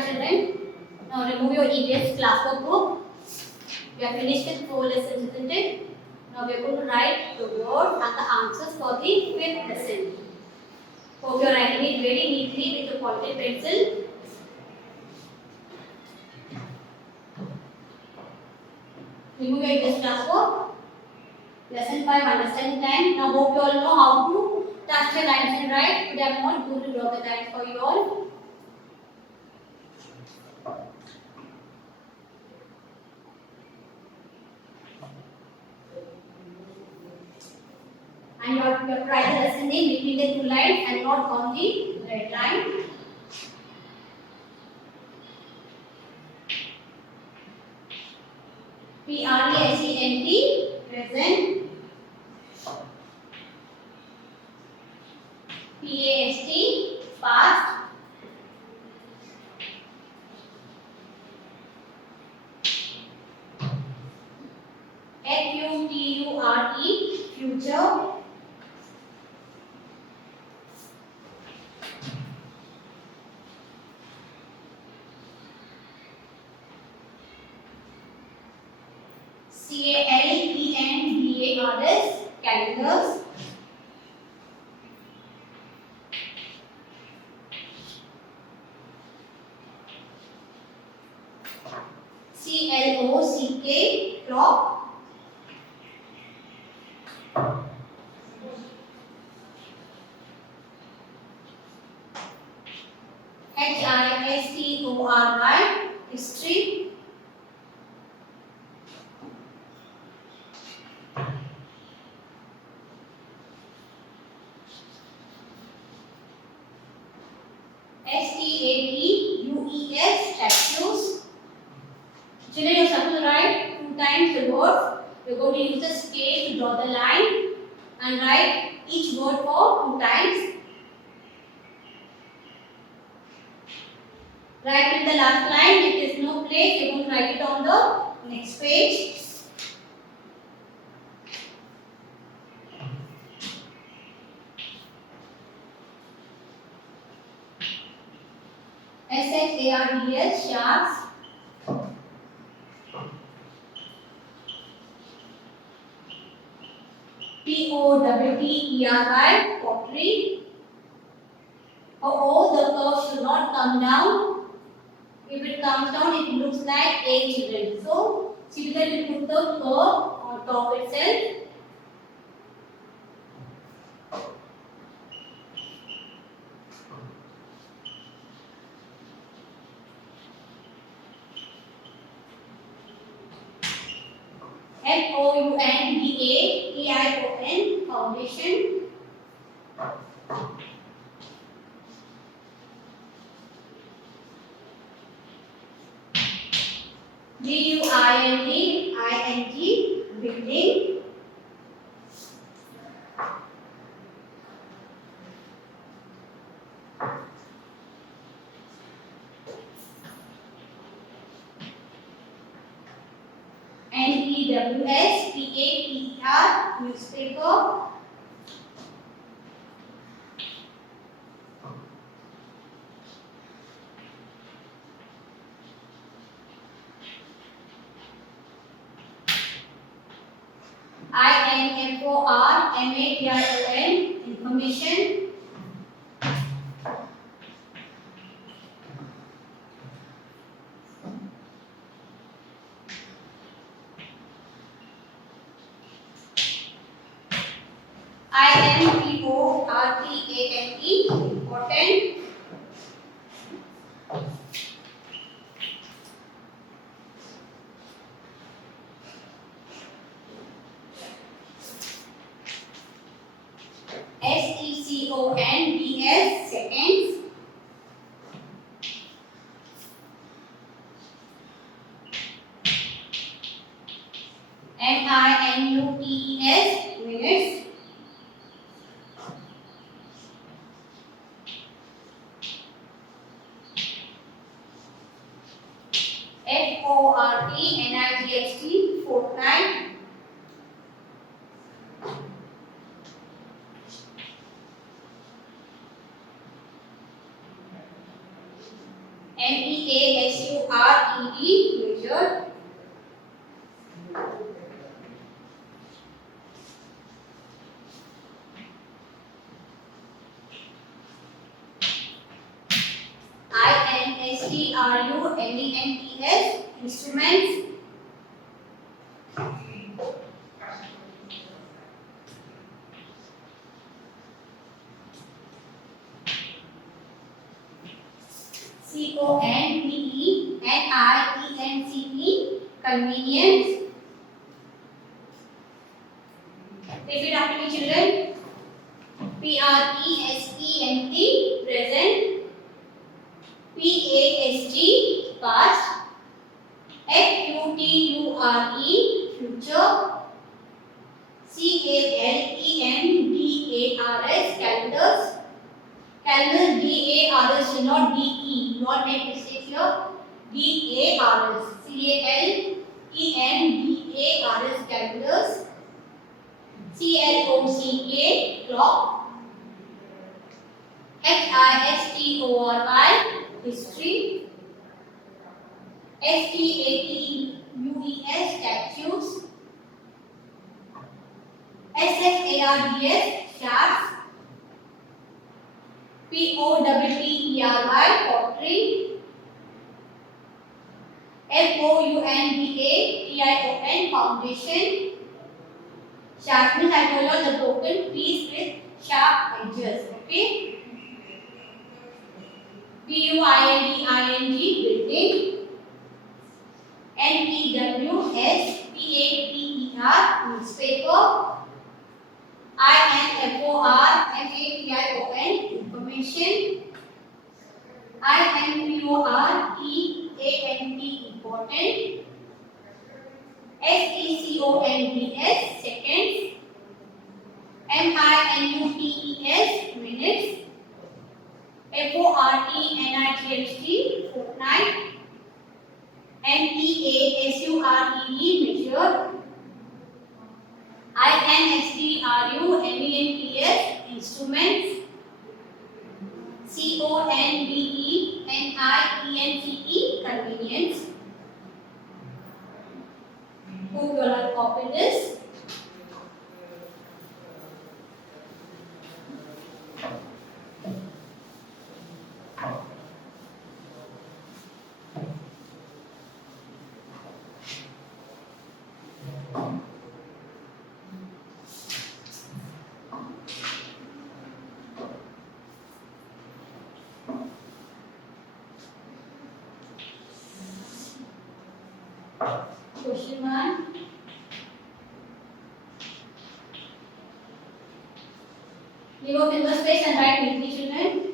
right, children? Now remove your EVS classwork book. We are finished with 4 lessons, isn't it? Now we are going to write the words and the answers for the 5th lesson. Hope you are writing it very neatly with your pointed pencil. Remove your EVS classwork. Lesson 5, understanding time. Now hope you all know how to touch the lines and write. Today I am not going to draw the lines for you all. And you have to write the lesson name between the 2 lines and not on the red line. Present, present. Past, past. Future, future. Calendars, calendars. Clock, clock. History, history. Statues. Children, you have to write 2 times the words. You are going to use the scale to draw the line and write each word for 2 times. Write till the last line. If there is no place, you are going to write it on the next page. SHARDS, shards. POTTERY, pottery. The curve should not come down. If it comes down, it looks like a children. So, typically we put the curve on top itself. FOUNDATION, foundation. BUILDING, building. NEWSPAPER, newspaper. INFORMATION, information. IMPORTANE, important. SECONDS, seconds. MINUTES, minutes. FORTNIGHT, fortnight. measured, measured. instruments, instruments. convenience, convenience. Repeat after me, children. present, present. past, future. calendars, calendars. Calendars, DARS, not DE. Not make mistake here. DARS, CALENDARS, calendars. CLOCK, clock. HISTORY, history. STATUES, statues. SSARDS, stars. POTTERY, pottery. FOUNDATION, foundation. Sharpness, I told you, the broken piece with sharp edges. Okay. BUILDING, building. NEWSPAPER, newspaper. INFORMATION, information. IMPORTANT, important. SECONDS, seconds. MINUTES, minutes. FORTNIGHT, fortnight. MEASURED, measure. INSTRUMENTS, instruments. CONVENIENCE, convenience. Hope you all have copied this. Question 1. Remove finger space and write neatly, children.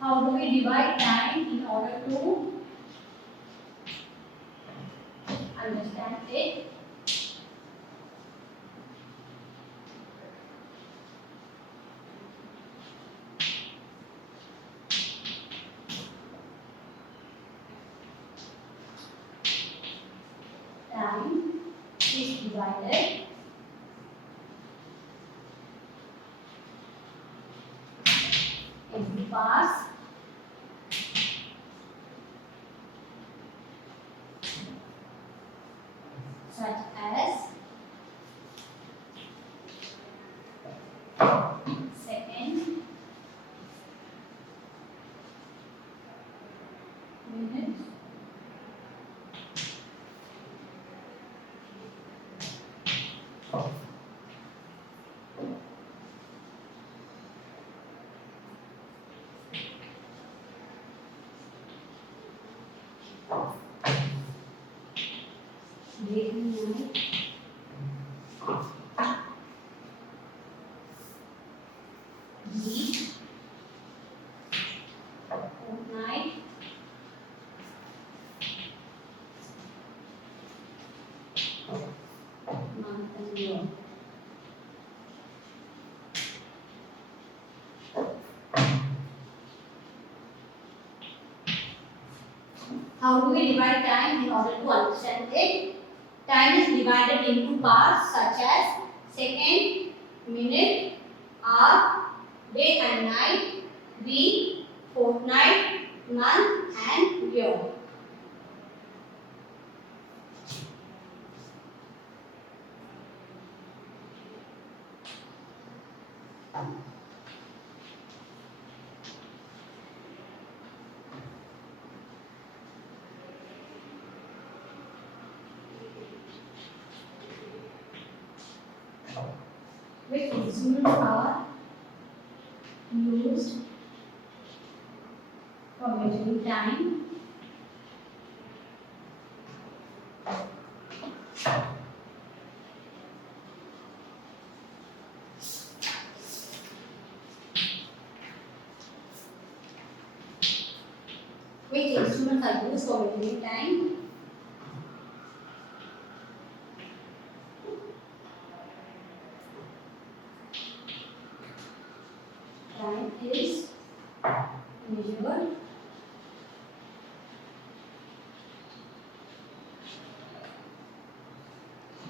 How do we divide time in order to understand it? Time is divided into parts. Such as second, minute, day and night. How do we divide time in order to understand it? Time is divided into parts such as second, minute, hour, day and night, week, fortnight, month and year. Which instruments are used for measuring time? Which instruments are used for measuring time? Time is measured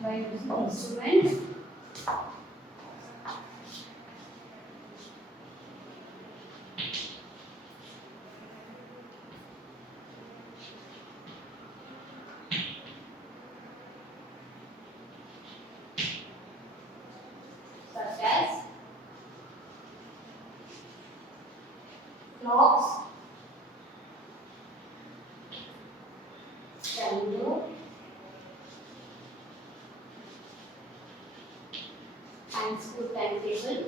by using instruments such as clocks, calendar, and school timetable.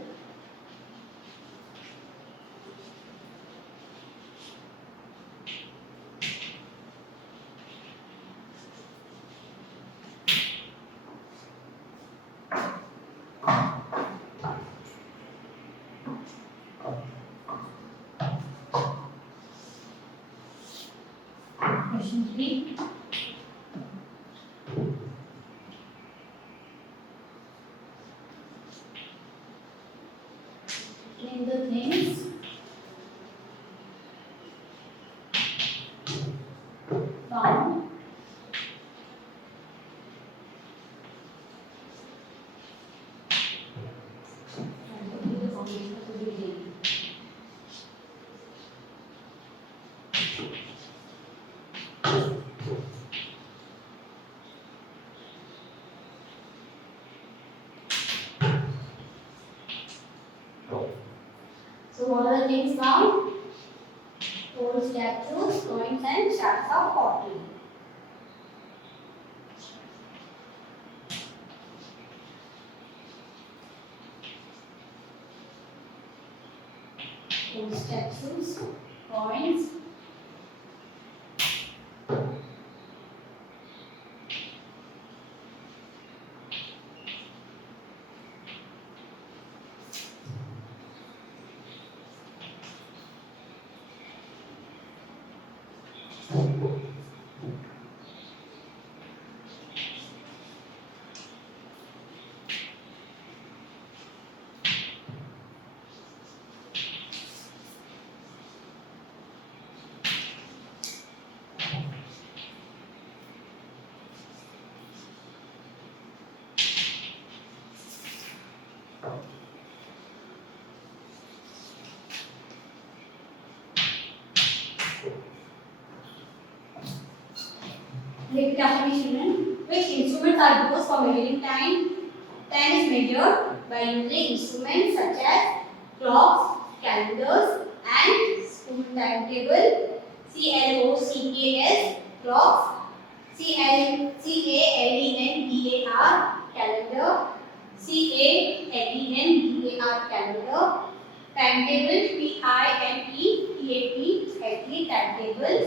Question 3. Name the things found and give the foundation of the building. So what are the things found? Old statues, coins and shards of pottery. Old statues, coins, repeat after me children. Which instruments are used for measuring time? Time is measured by using instruments such as clocks, calendars and school timetable. CLOCKS, clocks. CALENDAR, calendar. CALENDAR, calendar. Timetable, PINETAP, timetable.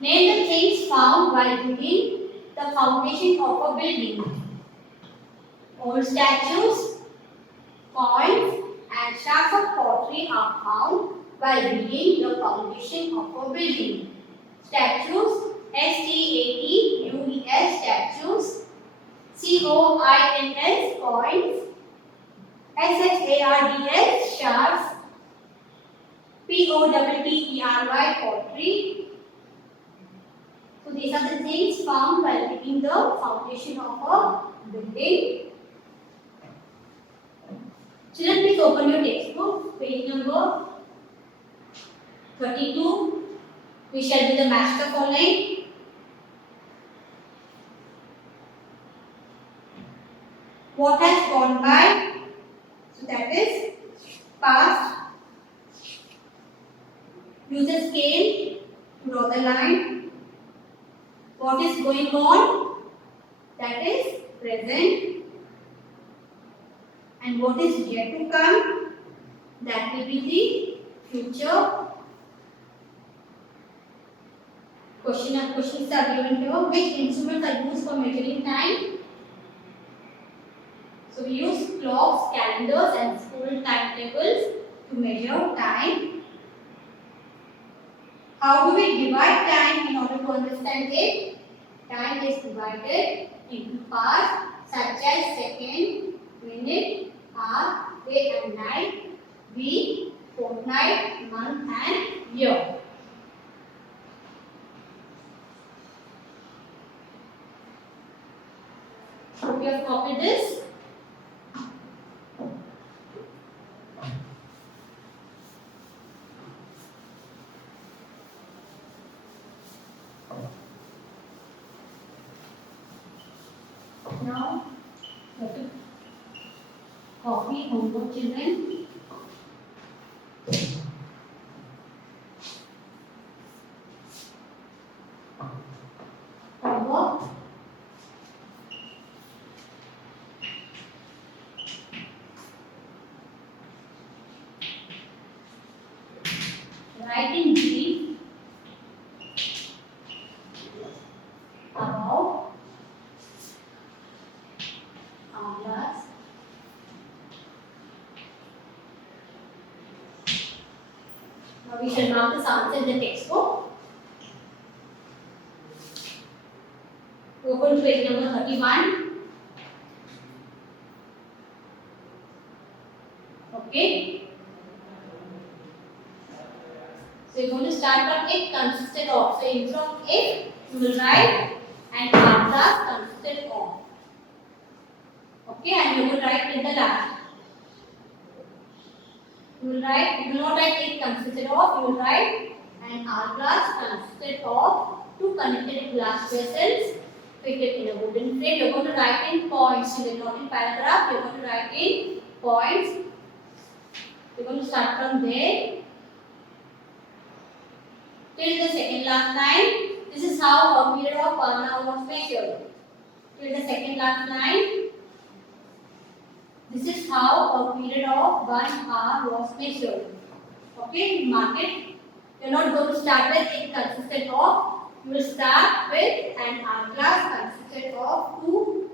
Name the things found while building the foundation of a building. Old statues, coins, and shards of pottery are found while building the foundation of a building. Statues, STATUES, statues. COINS, coins. SHARDS, shards. POTTERY, pottery. So these are the things found while making the foundation of a building. Children, please open your textbook, page number 32. We shall do the match the following. What has gone by? So that is past. Use a scale to draw the line. What is going on? That is present. And what is yet to come? That will be the future. Questions are given here. Which instruments are used for measuring time? So we use clocks, calendars and school timetables to measure time. How do we divide time in order to understand it? Time is divided into parts such as second, minute, hour, day and night, week, fortnight, month and year. Hope you have copied this. Now, copy homework, children. Homework. Write in brief about hours. Now we shall mark this answer in the textbook. Open to page number 31. Okay. So you're going to start from it consisted of. So instead of it, you will write and answer consisted of. Okay, and you will write in the last. You will not write it consisted of, you will write an hour glass consisted of two connected glass vessels fitted in a wooden frame. You are going to write in points, not in paragraph, you are going to write in points. You are going to start from there till the second last line. This is how a period of 1 hour was measured. Till the second last line. This is how a period of 1 hour was measured. Okay, mark it. You are not going to start with it consisted of. You will start with an hourglass consisted of two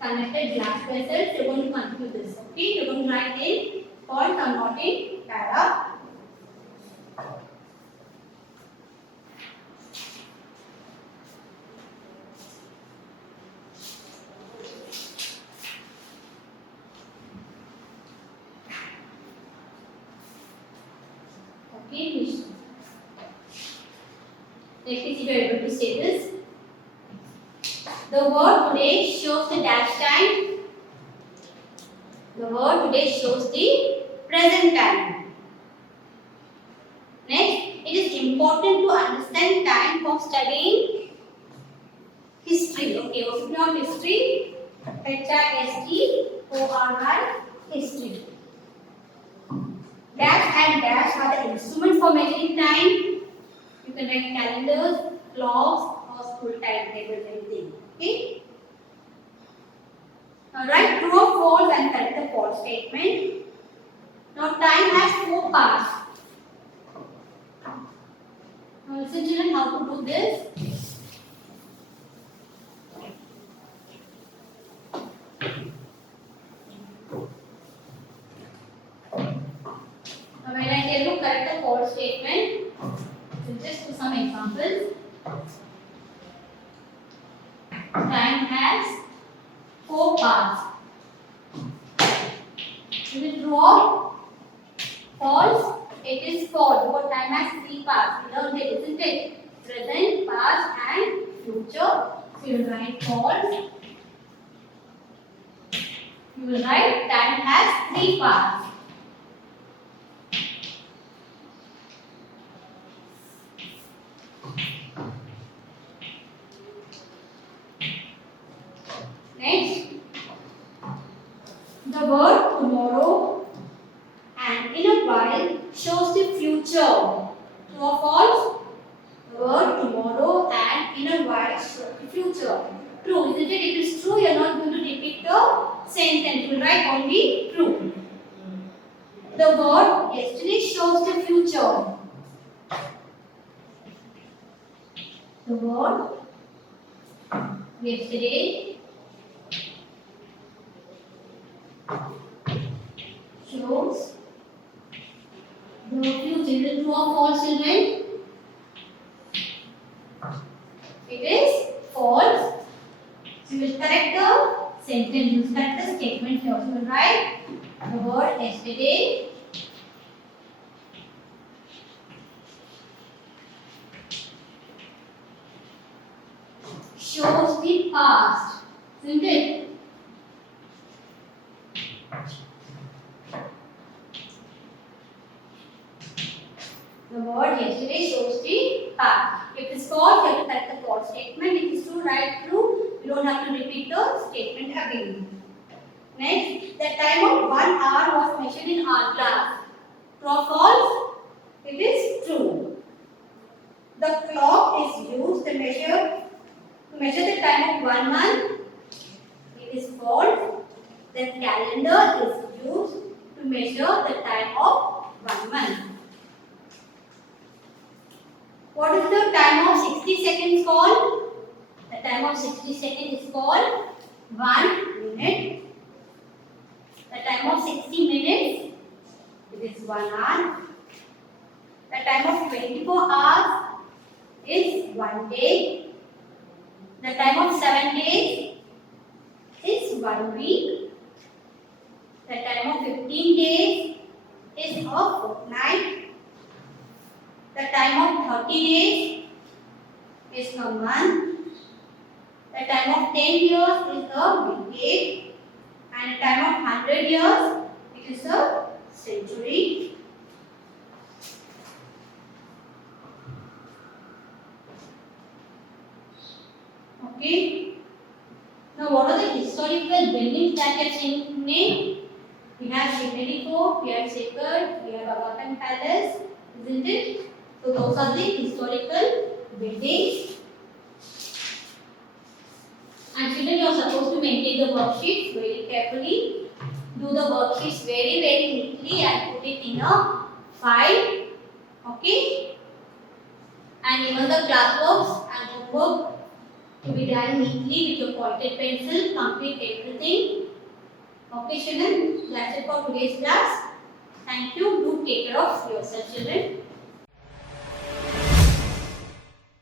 connected glass vessels. You are going to continue this. Okay, you are going to write in points or not in para. Okay, let me see if you are able to say this. The word today shows the dash time. The word today shows the present time. Next, it is important to understand time for studying history. Okay, what's the name of history? HISTORY, history. Dash and dash are the instruments for measuring time. You can write calendars, clocks, or school timetables, anything. Okay? Now write true or false and correct the false statement. Now time has 4 parts. Now listen children how to do this. Now when I tell you correct the false statement, just do some examples. Time has 4 parts. Is it true or false? It is false because time has 3 parts. We learned it, isn't it? Present, past and future. So you will write false. You will write time has 3 parts. Next, the word tomorrow and in a while shows the future. True or false? The word tomorrow and in a while shows the future. True, isn't it? If it is true, you are not going to repeat the sentence. You will write only true. The word yesterday shows the future. The word yesterday shows the future. Is it true or false, children? It is false. So you will correct the sentence. You will correct the statement here. So you will write the word yesterday shows the past. Isn't it? The word yesterday shows the past. If it is false, you have to correct the false statement. If it is true, write true. You don't have to repeat the statement again. Next, the time of 1 hour was measured in hour class. True or false? It is true. The clock is used to measure the time of 1 month. It is false. The calendar is used to measure the time of 1 month. What is the time of 60 seconds called? The time of 60 seconds is called 1 minute. The time of 60 minutes, it is 1 hour. The time of 24 hours is 1 day. The time of 7 days is 1 week. The time of 15 days is a fortnight. The time of 30 days is a month. The time of 10 years is a decade. And the time of 100 years, it is a century. Okay. Now, what are the historical buildings that we have seen today? We have Shivalli Fort, we have Shekhar, we have Agatan Palace, isn't it? So, those are the historical buildings. And children, you are supposed to maintain the worksheets very carefully. Do the worksheets very neatly and put it in a file. Okay? And even the classworks and homework to be done neatly with your pointed pencil. Complete everything. Okay, children? That's it for today's class. Thank you. Do take care of yourself, children.